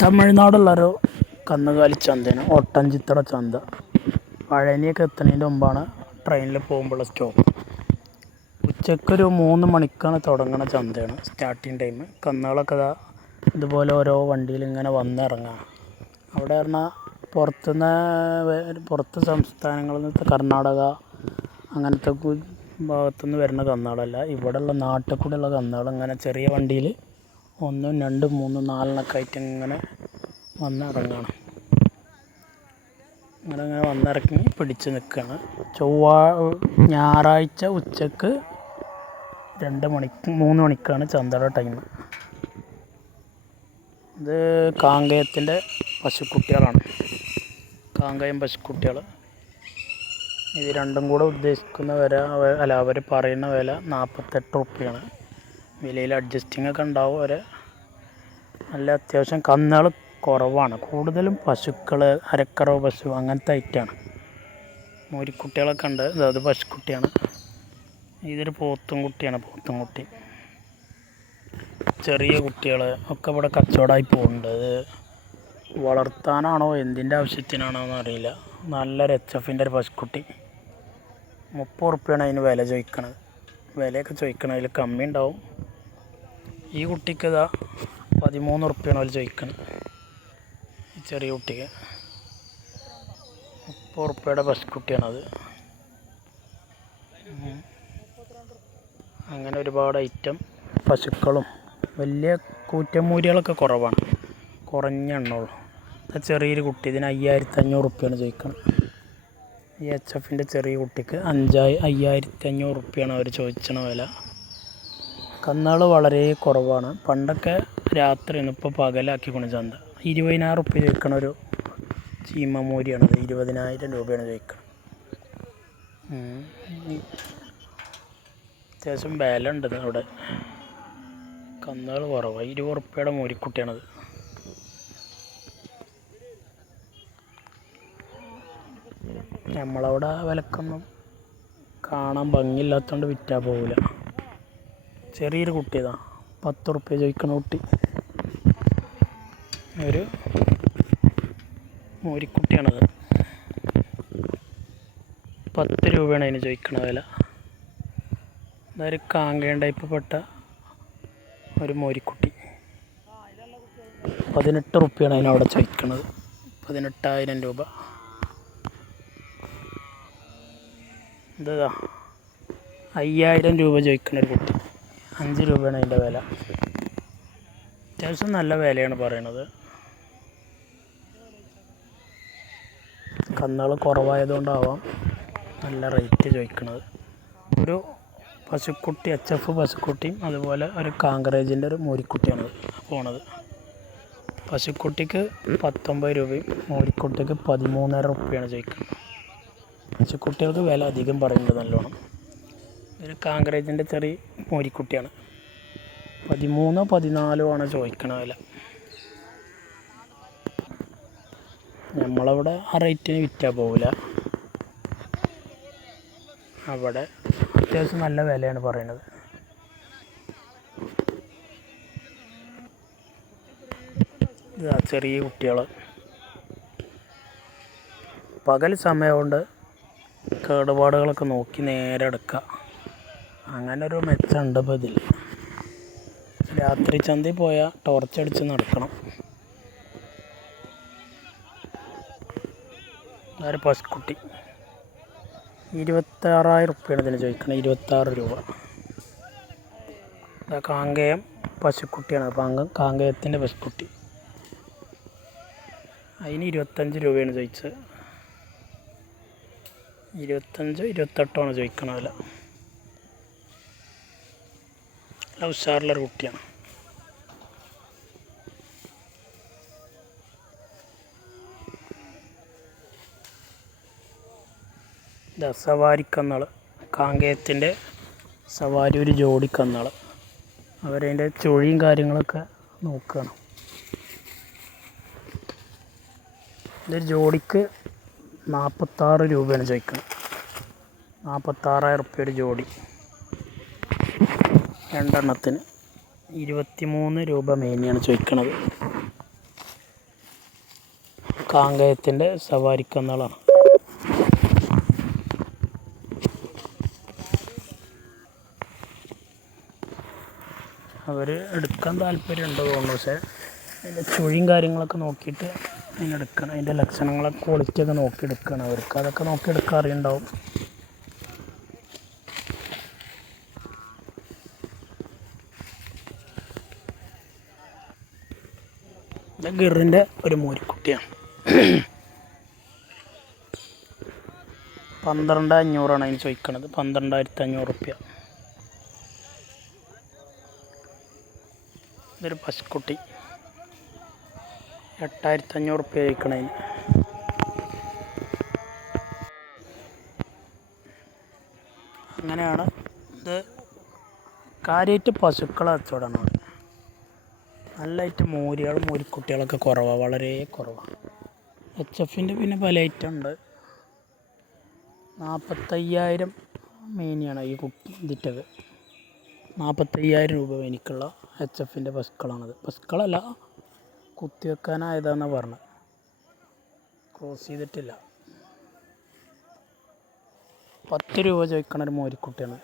തമിഴ്നാടുള്ളൊരു കന്നുകാലി ചന്തയാണ് ഒട്ടൻചിത്ര ചന്ത. പഴനിയൊക്കെ എത്തുന്നതിൻ്റെ മുമ്പാണ് ട്രെയിനിൽ പോകുമ്പോഴുള്ള സ്റ്റോപ്പ്. ഉച്ചക്കൊരു 3 മണിക്കാണ് തുടങ്ങുന്ന ചന്തയാണ് സ്റ്റാർട്ടിങ് ടൈം. കന്നുകളൊക്കെ ഇതുപോലെ ഓരോ വണ്ടിയിൽ ഇങ്ങനെ വന്നിറങ്ങുക. അവിടെ പറഞ്ഞാൽ പുറത്ത് സംസ്ഥാനങ്ങളിൽ നിന്ന് കർണാടക അങ്ങനത്തെ ഭാഗത്തുനിന്ന് വരുന്ന കന്നുകളല്ല, ഇവിടെയുള്ള നാട്ടിൽ കൂടെയുള്ള കന്നുകൾ ഇങ്ങനെ ചെറിയ വണ്ടിയിൽ 1, 2, 3, 4 ആയിട്ട് ഇങ്ങനെ വന്നിറങ്ങുകയാണ്. ഇങ്ങനെ വന്നിറങ്ങി പിടിച്ച് നിൽക്കുകയാണ്. ഞായറാഴ്ച ഉച്ചക്ക് 3 മണിക്കാണ് ചന്തയുടെ ടൈം. ഇത് കാങ്കയത്തിൻ്റെ പശുക്കുട്ടികളാണ്. കാങ്കയം പശുക്കുട്ടികൾ. ഇത് രണ്ടും കൂടെ ഉദ്ദേശിക്കുന്ന വില അവർ പറയുന്ന വില 48 റുപ്യാണ്. വിലയിൽ അഡ്ജസ്റ്റിംഗ് ഒക്കെ ഉണ്ടാവും. നല്ല അത്യാവശ്യം കന്നുകൾ കുറവാണ്. കൂടുതലും പശുക്കൾ, അരക്കറവ് പശു അങ്ങനത്തെ ഐറ്റമാണ്. മൂരിക്കുട്ടികളൊക്കെ ഉണ്ട്. അത് പശുക്കുട്ടിയാണ്. ഇതൊരു പോത്തും കുട്ടിയാണ്. പോത്തും കുട്ടി ചെറിയ കുട്ടികൾ ഒക്കെ ഇവിടെ കച്ചവടമായി പോകുന്നുണ്ട്. അത് വളർത്താനാണോ എന്തിൻ്റെ ആവശ്യത്തിനാണോ എന്നറിയില്ല. നല്ലൊരു HF-ൻ്റെ ഒരു പശുക്കുട്ടി. 30 റുപ്യാണ് അതിന് വില ചോദിക്കണത്. വിലയൊക്കെ ചോദിക്കണം, അതിൽ കമ്മി ഉണ്ടാവും. ഈ കുട്ടിക്ക് 13 റുപ്യാണ് അവർ ചോദിക്കുന്നത്. ഈ ചെറിയ കുട്ടിക്ക് 30 റുപ്യയുടെ പശുക്കുട്ടിയാണത്. അങ്ങനെ ഒരുപാട് ഐറ്റം പശുക്കളും വലിയ കൂറ്റമൂരികളൊക്കെ കുറവാണ്, കുറഞ്ഞ എണ്ണമുള്ളൂ. ചെറിയൊരു കുട്ടി ഇതിന് 5500 റുപ്യാണ് ചോദിക്കുന്നത്. ഈ HF-ൻ്റെ ചെറിയ കുട്ടിക്ക് 5500 റുപ്യാണ് അവർ ചോദിച്ചണ വില. കന്നുകൾ വളരെ കുറവാണ്. പണ്ടൊക്കെ രാത്രിയാണ്, ഇപ്പോൾ പകലാക്കിക്കൊണ്ട് ചന്ത. 20,000 റുപ്യ ചോദിക്കണ ഒരു ചീമമൂരിയാണത്. 20,000 രൂപയാണ് ചോദിക്കുന്നത്. അത്യാവശ്യം വില ഉണ്ട് അവിടെ. കന്നുകൾ കുറവാണ്. 20 റുപ്യയുടെ മൂരിക്കുട്ടിയാണത്. നമ്മളവിടെ വിലക്കൊന്നും കാണാൻ ഭംഗിയില്ലാത്തതുകൊണ്ട് വിറ്റാൽ പോകില്ല. ചെറിയൊരു കുട്ടി 10 റുപ്യ ചോദിക്കണ കുട്ടി. ഒരു മൂരിക്കുട്ടിയാണത്. 10 രൂപയാണ് അതിന് ചോദിക്കണ വില. അതൊരു കാങ്കയം ടൈപ്പ് പെട്ട ഒരു മൂരിക്കുട്ടി. 18 റുപ്യാണ് അതിനവിടെ ചോദിക്കണത്. 18,000 രൂപ. ഇതാ 5000 രൂപ ചോദിക്കുന്ന ഒരു കുട്ടി. 5 രൂപയാണ് അതിൻ്റെ വില. അത്യാവശ്യം നല്ല വിലയാണ് പറയണത്. കന്നുകൾ കുറവായതുകൊണ്ടാവാം നല്ല റേറ്റ് ചോദിക്കുന്നത്. ഒരു പശുക്കുട്ടി, HF പശുക്കുട്ടിയും അതുപോലെ ഒരു കാങ്കറേജിൻ്റെ ഒരു മൂരിക്കുട്ടിയാണ് പോണത്. പശുക്കുട്ടിക്ക് 19 രൂപയും മൂരിക്കുട്ടിക്ക് 13,500 റുപ്യാണ് ചോദിക്കുന്നത്. പശുക്കുട്ടികൾക്ക് വില അധികം പറയുന്നുണ്ട് നല്ലോണം. ഒരു കാങ്കറേജിൻ്റെ ചെറിയ മൂരിക്കുട്ടിയാണ്. 13 14 ആണ് ചോദിക്കണ വില. നമ്മളവിടെ ആ റേറ്റിന് വിറ്റാൽ പോകില്ല. അവിടെ അത്യാവശ്യം നല്ല വിലയാണ് പറയുന്നത്. ഇതാ ചെറിയ കുട്ടികൾ. പകൽ സമയം കൊണ്ട് കേടുപാടുകളൊക്കെ നോക്കി നേരെ എടുക്കുക. അങ്ങനെ ഒരു മെച്ചമുണ്ട് ഇപ്പോൾ ഇതിൽ. രാത്രി ചന്തയിൽ പോയാൽ ടോർച്ചടിച്ച് നടക്കണം. ഒരു പശുക്കുട്ടി 26,000 റുപ്യാണ് ഇതിന് ചോദിക്കണം. 26 രൂപ. കാങ്കയം പശുക്കുട്ടിയാണ്. കാങ്കയത്തിൻ്റെ പശുക്കുട്ടി. അതിന് 25 രൂപയാണ് ചോദിച്ചത്. 25, 28 ചോദിക്കണ വില. നല്ല ഉഷാറുള്ളൊരു കുട്ടിയാണ്. സവാരി കന്നുകൾ. കാങ്കയത്തിൻ്റെ സവാരി ഒരു ജോഡി കന്നുകൾ. അവരതിൻ്റെ ചുഴിയും കാര്യങ്ങളൊക്കെ നോക്കുകയാണ്. ഇതൊരു ജോഡിക്ക് 46 രൂപയാണ് ചോദിക്കുന്നത്. 46,000 റുപ്യ ഒരു ജോഡി. രണ്ടെണ്ണത്തിന് 23 രൂപ മേനിയാണ് ചോദിക്കുന്നത്. കാങ്കയത്തിൻ്റെ സവാരിക്കന്നാളാണ്. അവർ എടുക്കാൻ താല്പര്യമുണ്ട് തോന്നുന്നു, പക്ഷേ അതിൻ്റെ ചുഴിയും കാര്യങ്ങളൊക്കെ നോക്കിയിട്ട് അതിനെടുക്കണം. അതിൻ്റെ ലക്ഷണങ്ങളൊക്കെ ക്വാളിറ്റിയൊക്കെ നോക്കിയെടുക്കണം. അവർക്ക് അതൊക്കെ നോക്കിയെടുക്കാൻ അറിയുണ്ടാവും. ഇത് ഗിറിൻ്റെ ഒരു മൂരിക്കുട്ടിയാണ്. 12,500 അതിന് ചോദിക്കണത്. 12,500 റുപ്യ. ഇതൊരു പശുക്കുട്ടി. 8,500 റുപ്യ ചോദിക്കണതിന്. അങ്ങനെയാണ് ഇത്. കാര്യമായിട്ട് പശുക്കളെ കച്ചവടമാണ്. നല്ലതായിട്ട് മൂരിക്കുട്ടികളൊക്കെ കുറവാണ്, വളരെ കുറവാണ്. HFൻ്റെ പിന്നെ പല ഐറ്റം ഉണ്ട്. 45,000 മേനിയാണ് ഈ ഇതിട്ടത്. 45,000 രൂപ എനിക്കുള്ള HFൻ്റെ പശുക്കളാണത്. പശുക്കളല്ല, കുത്തിവെക്കാനായതാണെന്നാണ് പറഞ്ഞത്. ക്രോസ് ചെയ്തിട്ടില്ല. 10 രൂപ ചോദിക്കണ ഒരു മൂരിക്കുട്ടിയാണ്.